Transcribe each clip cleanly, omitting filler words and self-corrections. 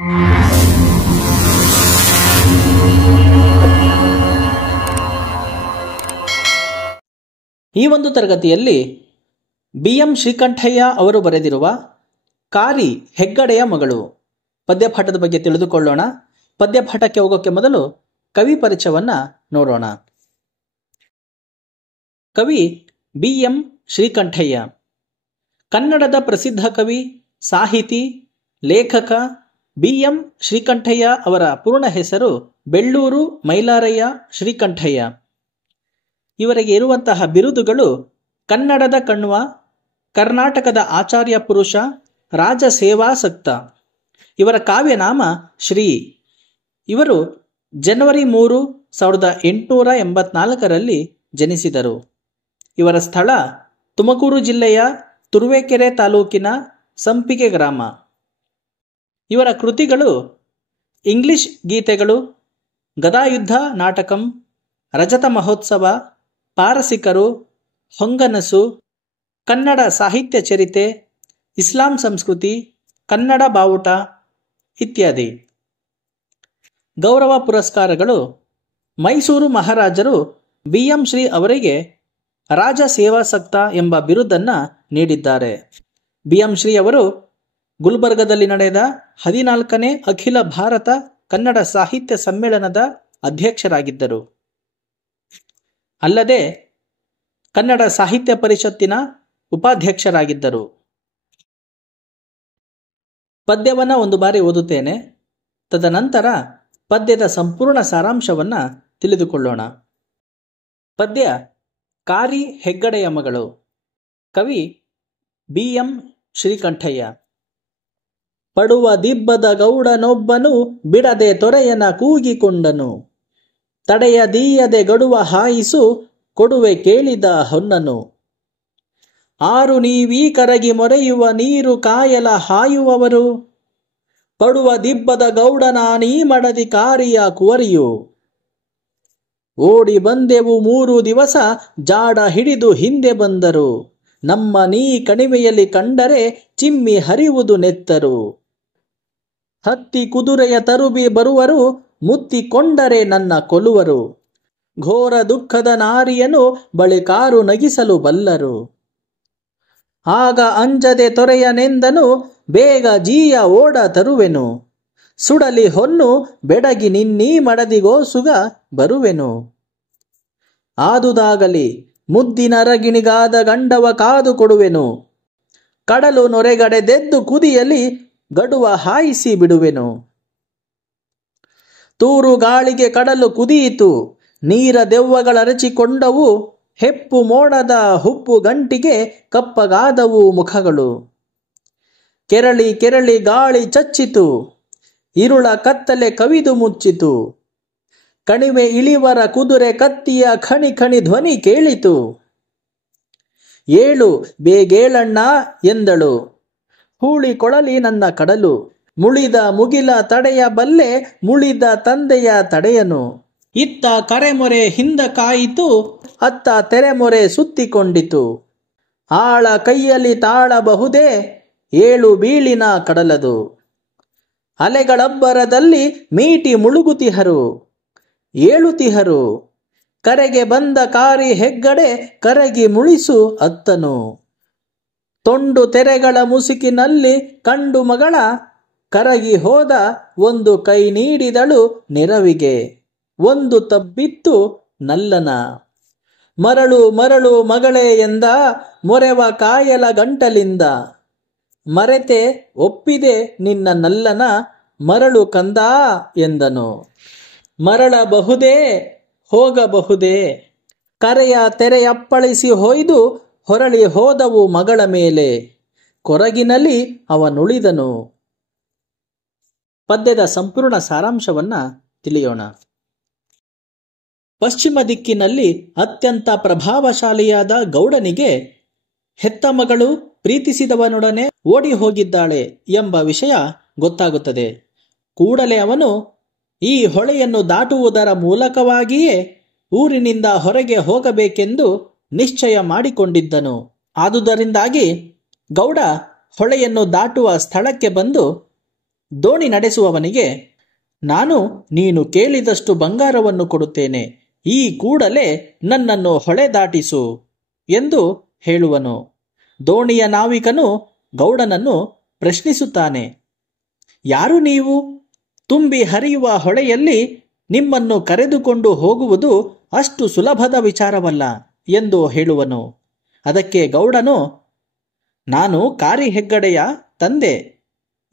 ಈ ಒಂದು ತರಗತಿಯಲ್ಲಿ BM ಶ್ರೀಕಂಠಯ್ಯ ಅವರು ಬರೆದಿರುವ ಕಾರಿ ಹೆಗ್ಗಡೆಯ ಮಗಳು ಪದ್ಯಪಾಠದ ಬಗ್ಗೆ ತಿಳಿದುಕೊಳ್ಳೋಣ. ಪದ್ಯಪಾಠಕ್ಕೆ ಹೋಗೋಕ್ಕೆ ಮೊದಲು ಕವಿ ಪರಿಚಯವನ್ನ ನೋಡೋಣ. ಕವಿ BM ಶ್ರೀಕಂಠಯ್ಯ ಕನ್ನಡದ ಪ್ರಸಿದ್ಧ ಕವಿ, ಸಾಹಿತಿ, ಲೇಖಕ. BM ಶ್ರೀಕಂಠಯ್ಯ ಅವರ ಪೂರ್ಣ ಹೆಸರು ಬೆಳ್ಳೂರು ಮೈಲಾರಯ್ಯ ಶ್ರೀಕಂಠಯ್ಯ. ಇವರಿಗೆ ಇರುವಂತಹ ಬಿರುದುಗಳು ಕನ್ನಡದ ಕಣ್ವ, ಕರ್ನಾಟಕದ ಆಚಾರ್ಯ ಪುರುಷ, ರಾಜ ಸೇವಾಸಕ್ತ. ಇವರ ಕಾವ್ಯನಾಮ ಶ್ರೀ. ಇವರು ಜನವರಿ 3, 1884ರಲ್ಲಿ ಜನಿಸಿದರು. ಇವರ ಸ್ಥಳ ತುಮಕೂರು ಜಿಲ್ಲೆಯ ತುರುವೇಕೆರೆ ತಾಲೂಕಿನ ಸಂಪಿಗೆ ಗ್ರಾಮ. ಇವರ ಕೃತಿಗಳು ಇಂಗ್ಲಿಷ್ ಗೀತೆಗಳು, ಗದಾಯುದ್ಧ ನಾಟಕಂ, ರಜತ ಮಹೋತ್ಸವ, ಪಾರಸಿಕರು, ಹೊಂಗನಸು, ಕನ್ನಡ ಸಾಹಿತ್ಯ ಚರಿತೆ, ಇಸ್ಲಾಂ ಸಂಸ್ಕೃತಿ, ಕನ್ನಡ ಬಾವುಟ ಇತ್ಯಾದಿ. ಗೌರವ ಪುರಸ್ಕಾರಗಳು ಮೈಸೂರು ಮಹಾರಾಜರು BM ಶ್ರೀ ಅವರಿಗೆ ರಾಜ ಸೇವಾಸಕ್ತ ಎಂಬ ಬಿರುದನ್ನು ನೀಡಿದ್ದಾರೆ. BM ಶ್ರೀ ಅವರು ಗುಲ್ಬರ್ಗದಲ್ಲಿ ನಡೆದ 14ನೇ ಅಖಿಲ ಭಾರತ ಕನ್ನಡ ಸಾಹಿತ್ಯ ಸಮ್ಮೇಳನದ ಅಧ್ಯಕ್ಷರಾಗಿದ್ದರು. ಅಲ್ಲದೆ ಕನ್ನಡ ಸಾಹಿತ್ಯ ಪರಿಷತ್ತಿನ ಉಪಾಧ್ಯಕ್ಷರಾಗಿದ್ದರು. ಪದ್ಯವನ್ನು ಒಂದು ಬಾರಿ ಓದುತ್ತೇನೆ. ತದನಂತರ ಪದ್ಯದ ಸಂಪೂರ್ಣ ಸಾರಾಂಶವನ್ನ ತಿಳಿದುಕೊಳ್ಳೋಣ. ಪದ್ಯ ಕಾರಿ ಹೆಗ್ಗಡೆಯ ಮಗಳು. ಕವಿ BM ಶ್ರೀಕಂಠಯ್ಯ. ಪಡುವ ದಿಬ್ಬದ ಗೌಡನೊಬ್ಬನು ಬಿಡದೆ ತೊರೆಯನ ಕೂಗಿಕೊಂಡನು. ತಡೆಯದೀಯದೆ ಗಡುವ ಹಾಯಿಸು ಕೊಡುವೆ ಕೇಳಿದ ಹೊನ್ನನು. ಆರು ನೀವೀ ಕರಗಿ ಮೊರೆಯುವ ನೀರು ಕಾಯಲ ಹಾಯುವವರು. ಪಡುವ ದಿಬ್ಬದ ಗೌಡನ ನೀ ಮಡದಿ ಕಾರಿಯ ಕುವರಿಯು. ಓಡಿ ಬಂದೆವು 3 ದಿವಸ ಜಾಡ ಹಿಡಿದು ಹಿಂದೆ ಬಂದರು. ನಮ್ಮ ನೀ ಕಣಿವೆಯಲ್ಲಿ ಕಂಡರೆ ಚಿಮ್ಮಿ ಹರಿಯುವುದು ನೆತ್ತರು. ಹತ್ತಿ ಕುದುರೆಯ ತರುಬಿ ಬರುವರು ಮುತ್ತಿಕೊಂಡರೆ ನನ್ನ ಕೊಲ್ಲುವರು. ಘೋರ ದುಃಖದ ನಾರಿಯನು ಬಳಿಕಾರು ನಗಿಸಲು ಬಲ್ಲರು. ಆಗ ಅಂಜದೆ ತೊರೆಯನೆಂದನು ಬೇಗ ಜೀಯ ಓಡ ತರುವೆನು. ಸುಡಲಿ ಹೊನ್ನು ಬೆಡಗಿ ನಿನ್ನೀ ಮಡದಿಗೋಸುಗ ಬರುವೆನು. ಆದುದಾಗಲಿ ಮುದ್ದಿನ ರಗಿಣಿಗಾದ ಗಂಡವ ಕಾದು ಕೊಡುವೆನು. ಕಡಲು ನೊರೆಗಡೆದೆದ್ದು ಕುದಿಯಲಿ ಗಡುವ ಹಾಯಿಸಿ ಬಿಡುವೆನು. ತೂರು ಗಾಳಿಗೆ ಕಡಲು ಕುದಿಯಿತು, ನೀರ ದೆವ್ವಗಳರಚಿಕೊಂಡವು. ಹೆಪ್ಪು ಮೋಡದ ಹುಪ್ಪು ಗಂಟಿಗೆ ಕಪ್ಪಗಾದವು ಮುಖಗಳು. ಕೆರಳಿ ಕೆರಳಿ ಗಾಳಿ ಚಚ್ಚಿತು, ಇರುಳ ಕತ್ತಲೆ ಕವಿದು ಮುಚ್ಚಿತು. ಕಣಿವೆ ಇಳಿವರ ಕುದುರೆ ಕತ್ತಿಯ ಖಣಿ ಖಣಿ ಧ್ವನಿ ಕೇಳಿತು. ಏಳು ಬೇಗೇಳಣ್ಣ ಎಂದಳು, ಹೂಳಿ ಕೊಳಲಿ ನನ್ನ ಕಡಲು. ಮುಳಿದ ಮುಗಿಲ ತಡೆಯ ಬಲ್ಲೆ, ಮುಳಿದ ತಂದೆಯ ತಡೆಯನು. ಇತ್ತ ಕರೆಮೊರೆ ಹಿಂದ ಕಾಯಿತು, ಅತ್ತ ತೆರೆಮೊರೆ ಸುತ್ತಿಕೊಂಡಿತು. ಆಳ ಕೈಯಲ್ಲಿ ತಾಳಬಹುದೇ, ಏಳು ಬೀಳಿನ ಕಡಲದು. ಅಲೆಗಳಬ್ಬರದಲ್ಲಿ ಮೀಟಿ ಮುಳುಗುತಿಹರು, ಏಳುತಿಹರು. ಕರೆಗೆ ಬಂದ ಕಾರಿ ಹೆಗ್ಗಡೆ ಕರಗಿ ಮುಳಿಸು ಅತ್ತನು. ತೊಂಡು ತೆರೆಗಳ ಮುಸುಕಿನಲ್ಲಿ ಕಂಡು ಮಗಳ ಕರಗಿ ಹೋದ. ಒಂದು ಕೈ ನೀಡಿದಳು ನೆರವಿಗೆ, ಒಂದು ತಬ್ಬಿತ್ತು ನಲ್ಲನ. ಮರಳು ಮರಳು ಮಗಳೇ ಎಂದ ಮೊರೆವ ಕಾಯಲ ಗಂಟಲಿಂದ. ಮರೆತೆ ಒಪ್ಪಿದೆ ನಿನ್ನ ನಲ್ಲನ, ಮರಳು ಕಂದಾ ಎಂದನು. ಮರಳಬಹುದೇ ಹೋಗಬಹುದೇ, ಕರೆಯ ತೆರೆಯಪ್ಪಳಿಸಿ ಹೊಯ್ದು ಹೊರಳಿ ಹೋದವು ಮಗಳ ಮೇಲೆ. ಕೊರಗಿನಲ್ಲಿ ಅವನುಳಿದನು. ಪದ್ಯದ ಸಂಪೂರ್ಣ ಸಾರಾಂಶವನ್ನ ತಿಳಿಯೋಣ. ಪಶ್ಚಿಮ ದಿಕ್ಕಿನಲ್ಲಿ ಅತ್ಯಂತ ಪ್ರಭಾವಶಾಲಿಯಾದ ಗೌಡನಿಗೆ ಹೆತ್ತ ಮಗಳು ಪ್ರೀತಿಸಿದವನೊಡನೆ ಓಡಿ ಹೋಗಿದ್ದಾಳೆ ಎಂಬ ವಿಷಯ ಗೊತ್ತಾಗುತ್ತದೆ. ಕೂಡಲೇ ಅವನು ಈ ಹೊಳೆಯನ್ನು ದಾಟುವುದರ ಮೂಲಕವಾಗಿಯೇ ಊರಿನಿಂದ ಹೊರಗೆ ಹೋಗಬೇಕೆಂದು ನಿಶ್ಚಯ ಮಾಡಿಕೊಂಡಿದ್ದನು. ಆದುದರಿಂದಾಗಿ ಗೌಡ ಹೊಳೆಯನ್ನು ದಾಟುವ ಸ್ಥಳಕ್ಕೆ ಬಂದು ದೋಣಿ ನಡೆಸುವವನಿಗೆ, ನಾನು ನೀನು ಕೇಳಿದಷ್ಟು ಬಂಗಾರವನ್ನು ಕೊಡುತ್ತೇನೆ, ಈ ಕೂಡಲೇ ನನ್ನನ್ನು ಹೊಳೆ ದಾಟಿಸು ಎಂದು ಹೇಳುವನು. ದೋಣಿಯ ನಾವಿಕನು ಗೌಡನನ್ನು ಪ್ರಶ್ನಿಸುತ್ತಾನೆ, ಯಾರು ನೀವು? ತುಂಬಿ ಹರಿಯುವ ಹೊಳೆಯಲ್ಲಿ ನಿಮ್ಮನ್ನು ಕರೆದುಕೊಂಡು ಹೋಗುವುದು ಅಷ್ಟು ಸುಲಭದ ವಿಚಾರವಲ್ಲ ಎಂದು ಹೇಳುವನು. ಅದಕ್ಕೆ ಗೌಡನು, ನಾನು ಕಾರಿ ಹೆಗ್ಗಡೆಯ ತಂದೆ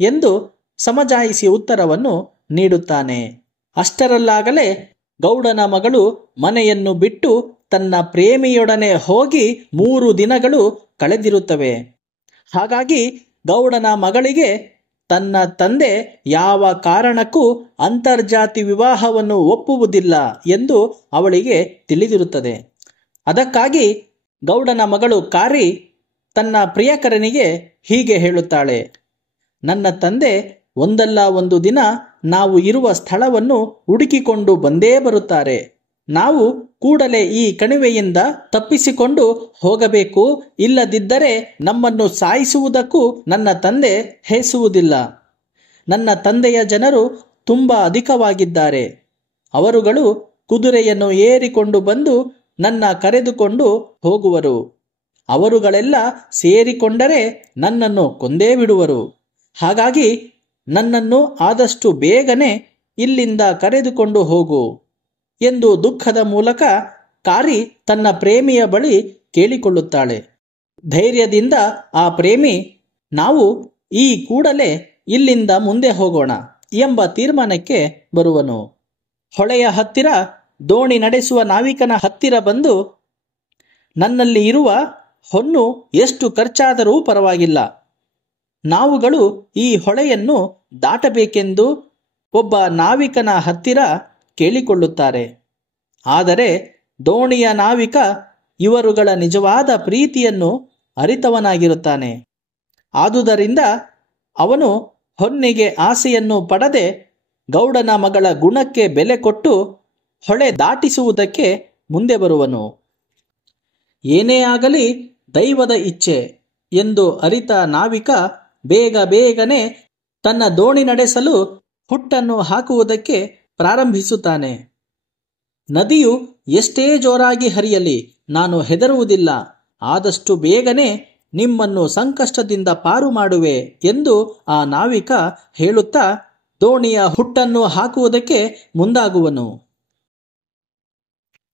ಎಂದು ಸಮಜಾಯಿಸಿ ಉತ್ತರವನ್ನು ನೀಡುತ್ತಾನೆ. ಅಷ್ಟರಲ್ಲಾಗಲೇ ಗೌಡನ ಮಗಳು ಮನೆಯನ್ನು ಬಿಟ್ಟು ತನ್ನ ಪ್ರೇಮಿಯೊಡನೆ ಹೋಗಿ 3 ದಿನಗಳು ಕಳೆದಿರುತ್ತವೆ. ಹಾಗಾಗಿ ಗೌಡನ ಮಗಳಿಗೆ ತನ್ನ ತಂದೆ ಯಾವ ಕಾರಣಕ್ಕೂ ಅಂತರ್ಜಾತಿ ವಿವಾಹವನ್ನು ಒಪ್ಪುವುದಿಲ್ಲ ಎಂದು ಅವಳಿಗೆ ತಿಳಿದಿರುತ್ತದೆ. ಅದಕ್ಕಾಗಿ ಗೌಡನ ಮಗಳು ಕಾರಿ ತನ್ನ ಪ್ರಿಯಕರನಿಗೆ ಹೀಗೆ ಹೇಳುತ್ತಾಳೆ, ನನ್ನ ತಂದೆ ಒಂದಲ್ಲ ಒಂದು ದಿನ ನಾವು ಇರುವ ಸ್ಥಳವನ್ನು ಹುಡುಕಿಕೊಂಡು ಬಂದೇ ಬರುತ್ತಾರೆ. ನಾವು ಕೂಡಲೇ ಈ ಕಣಿವೆಯಿಂದ ತಪ್ಪಿಸಿಕೊಂಡು ಹೋಗಬೇಕು, ಇಲ್ಲದಿದ್ದರೆ ನಮ್ಮನ್ನು ಸಾಯಿಸುವುದಕ್ಕೂ ನನ್ನ ತಂದೆ ಹೇಸುವುದಿಲ್ಲ. ನನ್ನ ತಂದೆಯ ಜನರು ತುಂಬ ಅಧಿಕವಾಗಿದ್ದಾರೆ. ಅವರುಗಳು ಕುದುರೆಯನ್ನು ಏರಿಕೊಂಡು ಬಂದು ನನ್ನ ಕರೆದುಕೊಂಡು ಹೋಗುವರು. ಅವರುಗಳೆಲ್ಲ ಸೇರಿಕೊಂಡರೆ ನನ್ನನ್ನು ಕೊಂದೇ ಬಿಡುವರು. ಹಾಗಾಗಿ ನನ್ನನ್ನು ಆದಷ್ಟು ಬೇಗನೆ ಇಲ್ಲಿಂದ ಕರೆದುಕೊಂಡು ಹೋಗು ಎಂದು ದುಃಖದ ಮೂಲಕ ಕಾರಿ ತನ್ನ ಪ್ರೇಮಿಯ ಬಳಿ ಕೇಳಿಕೊಳ್ಳುತ್ತಾಳೆ. ಧೈರ್ಯದಿಂದ ಆ ಪ್ರೇಮಿ, ನಾವು ಈ ಕೂಡಲೇ ಇಲ್ಲಿಂದ ಮುಂದೆ ಹೋಗೋಣ ಎಂಬ ತೀರ್ಮಾನಕ್ಕೆ ಬರುವನು. ಹೊಳೆಯ ಹತ್ತಿರ ದೋಣಿ ನಡೆಸುವ ನಾವಿಕನ ಹತ್ತಿರ ಬಂದು, ನನ್ನಲ್ಲಿ ಇರುವ ಹೊನ್ನು ಎಷ್ಟು ಖರ್ಚಾದರೂ ಪರವಾಗಿಲ್ಲ, ನಾವುಗಳು ಈ ಹೊಳೆಯನ್ನು ದಾಟಬೇಕೆಂದು ಒಬ್ಬ ನಾವಿಕನ ಹತ್ತಿರ ಕೇಳಿಕೊಳ್ಳುತ್ತಾರೆ. ಆದರೆ ದೋಣಿಯ ನಾವಿಕ ಇವರುಗಳ ನಿಜವಾದ ಪ್ರೀತಿಯನ್ನು ಅರಿತವನಾಗಿರುತ್ತಾನೆ. ಆದುದರಿಂದ ಅವನು ಹೊನ್ನಿಗೆ ಆಸೆಯನ್ನು ಪಡದೆ ಗೌಡನ ಮಗಳ ಗುಣಕ್ಕೆ ಬೆಲೆ ಕೊಟ್ಟು ಹೊಳೆ ದಾಟಿಸುವುದಕ್ಕೆ ಮುಂದೆ ಬರುವನು. ಏನೇ ಆಗಲಿ ದೈವದ ಇಚ್ಛೆ ಎಂದು ಅರಿತ ನಾವಿಕ ಬೇಗನೆ ತನ್ನ ದೋಣಿ ನಡೆಸಲು ಹುಟ್ಟನ್ನು ಹಾಕುವುದಕ್ಕೆ ಪ್ರಾರಂಭಿಸುತ್ತಾನೆ. ನದಿಯು ಎಷ್ಟೇ ಜೋರಾಗಿ ಹರಿಯಲಿ ನಾನು ಹೆದರುವುದಿಲ್ಲ, ಆದಷ್ಟು ಬೇಗನೆ ನಿಮ್ಮನ್ನು ಸಂಕಷ್ಟದಿಂದ ಪಾರು ಮಾಡುವೆ ಎಂದು ಆ ನಾವಿಕ ಹೇಳುತ್ತಾ ದೋಣಿಯ ಹುಟ್ಟನ್ನು ಹಾಕುವುದಕ್ಕೆ ಮುಂದಾಗುವನು.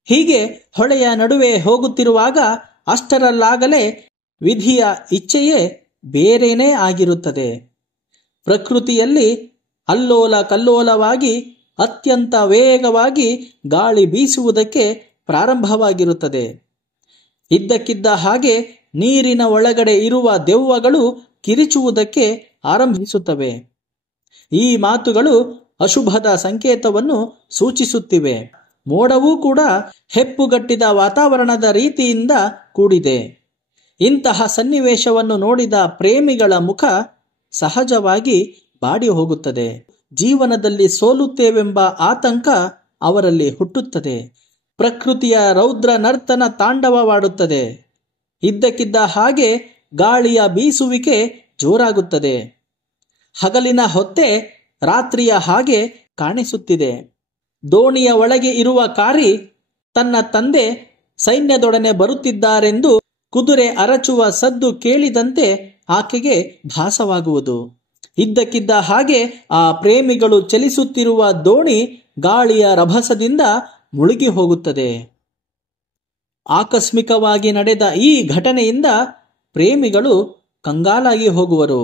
ಹೀಗೆ ಹೊಳೆಯ ನಡುವೆ ಹೋಗುತ್ತಿರುವಾಗ ಅಷ್ಟರಲ್ಲಾಗಲೇ ವಿಧಿಯ ಇಚ್ಛೆಯೇ ಬೇರೇನೇ ಆಗಿರುತ್ತದೆ. ಪ್ರಕೃತಿಯಲ್ಲಿ ಅಲ್ಲೋಲ ಕಲ್ಲೋಲವಾಗಿ ಅತ್ಯಂತ ವೇಗವಾಗಿ ಗಾಳಿ ಬೀಸುವುದಕ್ಕೆ ಪ್ರಾರಂಭವಾಗಿರುತ್ತದೆ. ಇದ್ದಕ್ಕಿದ್ದ ಹಾಗೆ ನೀರಿನ ಒಳಗಡೆ ಇರುವ ದೆವ್ವಗಳು ಕಿರಿಚುವುದಕ್ಕೆ ಆರಂಭಿಸುತ್ತವೆ. ಈ ಮಾತುಗಳು ಅಶುಭದ ಸಂಕೇತವನ್ನು ಸೂಚಿಸುತ್ತಿವೆ. ಮೋಡವೂ ಕೂಡ ಹೆಪ್ಪುಗಟ್ಟಿದ ವಾತಾವರಣದ ರೀತಿಯಿಂದ ಕೂಡಿದೆ. ಇಂತಹ ಸನ್ನಿವೇಶವನ್ನು ನೋಡಿದ ಪ್ರೇಮಿಗಳ ಮುಖ ಸಹಜವಾಗಿ ಬಾಡಿ ಹೋಗುತ್ತದೆ. ಜೀವನದಲ್ಲಿ ಸೋಲುತ್ತೇವೆಂಬ ಆತಂಕ ಅವರಲ್ಲಿ ಹುಟ್ಟುತ್ತದೆ. ಪ್ರಕೃತಿಯ ರೌದ್ರ ನರ್ತನ ತಾಂಡವವಾಡುತ್ತದೆ. ಇದ್ದಕ್ಕಿದ್ದ ಹಾಗೆ ಗಾಳಿಯ ಬೀಸುವಿಕೆ ಜೋರಾಗುತ್ತದೆ. ಹಗಲಿನ ಹೊತ್ತೆ ರಾತ್ರಿಯ ಹಾಗೆ ಕಾಣಿಸುತ್ತಿದೆ. ದೋಣಿಯ ಒಳಗೆ ಇರುವ ಕಾರಿ ತನ್ನ ತಂದೆ ಸೈನ್ಯದೊಡನೆ ಬರುತ್ತಿದ್ದಾರೆಂದು ಕುದುರೆ ಅರಚುವ ಸದ್ದು ಕೇಳಿದಂತೆ ಆಕೆಗೆ ಭಾಸವಾಗುವುದು. ಇದ್ದಕ್ಕಿದ್ದ ಹಾಗೆ ಆ ಪ್ರೇಮಿಗಳು ಚಲಿಸುತ್ತಿರುವ ದೋಣಿ ಗಾಳಿಯ ರಭಸದಿಂದ ಮುಳುಗಿ ಹೋಗುತ್ತದೆ. ಆಕಸ್ಮಿಕವಾಗಿ ನಡೆದ ಈ ಘಟನೆಯಿಂದ ಪ್ರೇಮಿಗಳು ಕಂಗಾಲಾಗಿ ಹೋಗುವರು.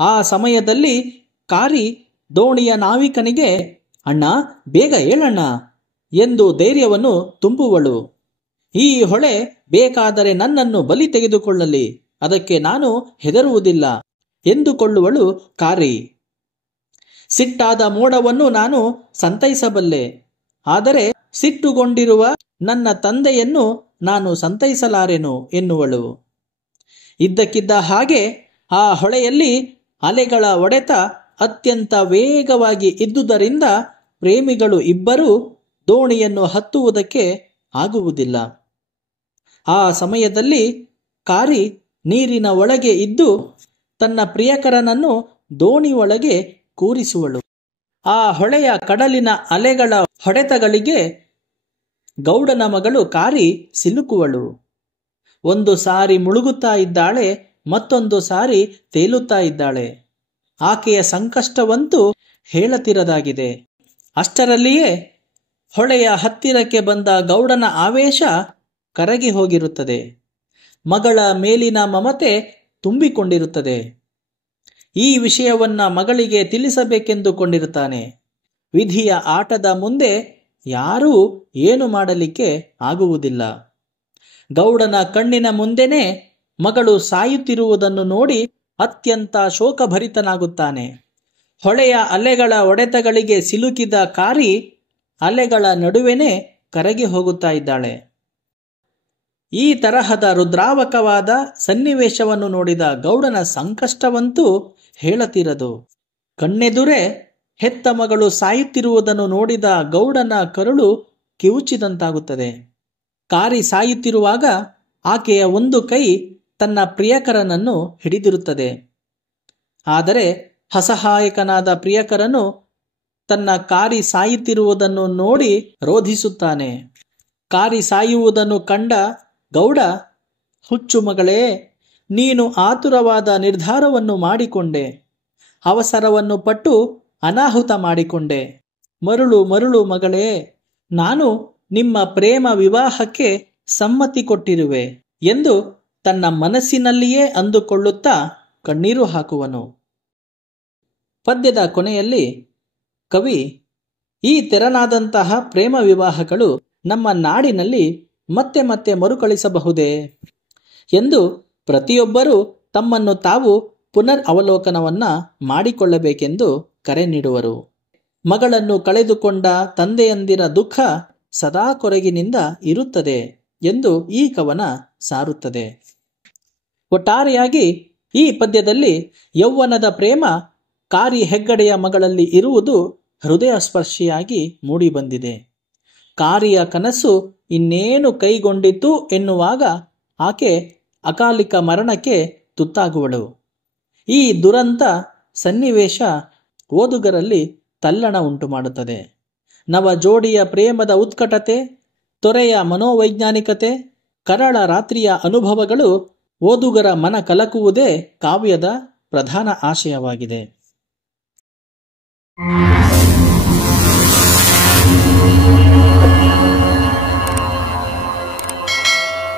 ಆ ಸಮಯದಲ್ಲಿ ಕಾರಿ ದೋಣಿಯ ನಾವಿಕನಿಗೆ, ಅಣ್ಣ ಬೇಗ ಏಳಣ್ಣ ಎಂದು ಧೈರ್ಯವನ್ನು ತುಂಬುವಳು. ಈ ಹೊಳೆ ಬೇಕಾದರೆ ನನ್ನನ್ನು ಬಲಿ ತೆಗೆದುಕೊಳ್ಳಲಿ, ಅದಕ್ಕೆ ನಾನು ಹೆದರುವುದಿಲ್ಲ ಎಂದುಕೊಳ್ಳುವಳು ಕಾರಿ. ಸಿಟ್ಟಾದ ಮೋಡವನ್ನು ನಾನು ಸಂತೈಸಬಲ್ಲೆ, ಆದರೆ ಸಿಟ್ಟುಗೊಂಡಿರುವ ನನ್ನ ತಂದೆಯನ್ನು ನಾನು ಸಂತೈಸಲಾರೆನು ಎನ್ನುವಳು. ಇದ್ದಕ್ಕಿದ್ದ ಹಾಗೆ ಆ ಹೊಳೆಯಲ್ಲಿ ಅಲೆಗಳ ಒಡೆತ ಅತ್ಯಂತ ವೇಗವಾಗಿ ಇದ್ದುದರಿಂದ ಪ್ರೇಮಿಗಳು ಇಬ್ಬರೂ ದೋಣಿಯನ್ನು ಹತ್ತುವುದಕ್ಕೆ ಆಗುವುದಿಲ್ಲ. ಆ ಸಮಯದಲ್ಲಿ ಕಾರಿ ನೀರಿನ ಒಳಗೆ ಇದ್ದು ತನ್ನ ಪ್ರಿಯಕರನನ್ನು ದೋಣಿ ಒಳಗೆ ಕೂರಿಸುವಳು. ಆ ಹೊಳೆಯ ಕಡಲಿನ ಅಲೆಗಳ ಹೊಡೆತಗಳಿಗೆ ಗೌಡನ ಮಗಳು ಕಾರಿ ಸಿಲುಕುವಳು. ಒಂದು ಸಾರಿ ಮುಳುಗುತ್ತಾ ಇದ್ದಾಳೆ, ಮತ್ತೊಂದು ಸಾರಿ ತೇಲುತ್ತಾ ಇದ್ದಾಳೆ. ಆಕೆಯ ಸಂಕಷ್ಟವಂತೂ ಹೇಳತಿರದಾಗಿದೆ. ಅಷ್ಟರಲ್ಲಿಯೇ ಹೊಳೆಯ ಹತ್ತಿರಕ್ಕೆ ಬಂದ ಗೌಡನ ಆವೇಶ ಕರಗಿ ಹೋಗಿರುತ್ತದೆ. ಮಗಳ ಮೇಲಿನ ಮಮತೆ ತುಂಬಿಕೊಂಡಿರುತ್ತದೆ. ಈ ವಿಷಯವನ್ನ ಮಗಳಿಗೆ ತಿಳಿಸಬೇಕೆಂದುಕೊಂಡಿರುತ್ತಾನೆ. ವಿಧಿಯ ಆಟದ ಮುಂದೆ ಯಾರೂ ಏನು ಮಾಡಲಿಕ್ಕೆ ಆಗುವುದಿಲ್ಲ. ಗೌಡನ ಕಣ್ಣಿನ ಮುಂದೆನೇ ಮಗಳು ಸಾಯುತ್ತಿರುವುದನ್ನು ನೋಡಿ ಅತ್ಯಂತ ಶೋಕಭರಿತನಾಗುತ್ತಾನೆ. ಹೊಳೆಯ ಅಲೆಗಳ ಹೊಡೆತಗಳಿಗೆ ಸಿಲುಕಿದ ಕಾರಿ ಅಲೆಗಳ ನಡುವೆನೇ ಕರಗಿ ಹೋಗುತ್ತಾ ಇದ್ದಾಳೆ. ಈ ತರಹದ ರುದ್ರಾವಕವಾದ ಸನ್ನಿವೇಶವನ್ನು ನೋಡಿದ ಗೌಡನ ಸಂಕಷ್ಟವಂತೂ ಹೇಳತಿರದು. ಕಣ್ಣೆದುರೇ ಹೆತ್ತ ಮಗಳು ಸಾಯುತ್ತಿರುವುದನ್ನು ನೋಡಿದ ಗೌಡನ ಕರುಳು ಕಿವುಚಿದಂತಾಗುತ್ತದೆ. ಕಾರಿ ಸಾಯುತ್ತಿರುವಾಗ ಆಕೆಯ ಒಂದು ಕೈ ತನ್ನ ಪ್ರಿಯಕರನನ್ನು ಹಿಡಿದಿರುತ್ತದೆ. ಆದರೆ ಅಸಹಾಯಕನಾದ ಪ್ರಿಯಕರನು ತನ್ನ ಕಾರಿ ಸಾಯುತ್ತಿರುವುದನ್ನು ನೋಡಿ ರೋಧಿಸುತ್ತಾನೆ. ಕಾರಿ ಸಾಯುವುದನ್ನು ಕಂಡ ಗೌಡ, ಹುಚ್ಚು ಮಗಳೇ, ನೀನು ಆತುರವಾದ ನಿರ್ಧಾರವನ್ನು ಮಾಡಿಕೊಂಡೆ, ಅವಸರವನ್ನು ಪಟ್ಟು ಅನಾಹುತ ಮಾಡಿಕೊಂಡೆ. ಮರುಳು ಮರುಳು ಮಗಳೇ, ನಾನು ನಿಮ್ಮ ಪ್ರೇಮ ವಿವಾಹಕ್ಕೆ ಸಮ್ಮತಿ ಕೊಟ್ಟಿರುವೆ ಎಂದು ತನ್ನ ಮನಸ್ಸಿನಲ್ಲಿಯೇ ಅಂದುಕೊಳ್ಳುತ್ತಾ ಕಣ್ಣೀರು ಹಾಕುವನು. ಪದ್ಯದ ಕೊನೆಯಲ್ಲಿ ಕವಿ ಈ ತೆರನಾದಂತಹ ಪ್ರೇಮ ವಿವಾಹಗಳು ನಮ್ಮ ನಾಡಿನಲ್ಲಿ ಮತ್ತೆ ಮತ್ತೆ ಮರುಕಳಿಸಬಹುದೇ ಎಂದು ಪ್ರತಿಯೊಬ್ಬರೂ ತಮ್ಮನ್ನು ತಾವು ಪುನರ್ ಅವಲೋಕನವನ್ನ ಮಾಡಿಕೊಳ್ಳಬೇಕೆಂದು ಕರೆ ನೀಡುವರು. ಮಗಳನ್ನು ಕಳೆದುಕೊಂಡ ತಂದೆಯಂದಿರ ದುಃಖ ಸದಾ ಕೊರಗಿನಿಂದ ಇರುತ್ತದೆ ಎಂದು ಈ ಕವನ ಸಾರುತ್ತದೆ. ಒಟ್ಟಾರೆಯಾಗಿ ಈ ಪದ್ಯದಲ್ಲಿ ಯೌವನದ ಪ್ರೇಮ ಕಾರಿ ಹೆಗ್ಗಡೆಯ ಮಗಳಲ್ಲಿ ಇರುವುದು ಹೃದಯ ಸ್ಪರ್ಶಿಯಾಗಿ ಮೂಡಿಬಂದಿದೆ. ಕಾರಿಯ ಕನಸು ಇನ್ನೇನು ಕೈಗೊಂಡಿತು ಎನ್ನುವಾಗ ಆಕೆ ಅಕಾಲಿಕ ಮರಣಕ್ಕೆ ತುತ್ತಾಗುವಳು. ಈ ದುರಂತ ಸನ್ನಿವೇಶ ಓದುಗರಲ್ಲಿ ತಲ್ಲಣ ಉಂಟು ಮಾಡುತ್ತದೆ. ನವ ಜೋಡಿಯ ಪ್ರೇಮದ ಉತ್ಕಟತೆ, ತೊರೆಯ ಮನೋವೈಜ್ಞಾನಿಕತೆ, ಕರಾಳ ರಾತ್ರಿಯ ಅನುಭವಗಳು ಓದುಗರ ಮನ ಕಲಕುವುದೇ ಕಾವ್ಯದ ಪ್ರಧಾನ ಆಶಯವಾಗಿದೆ.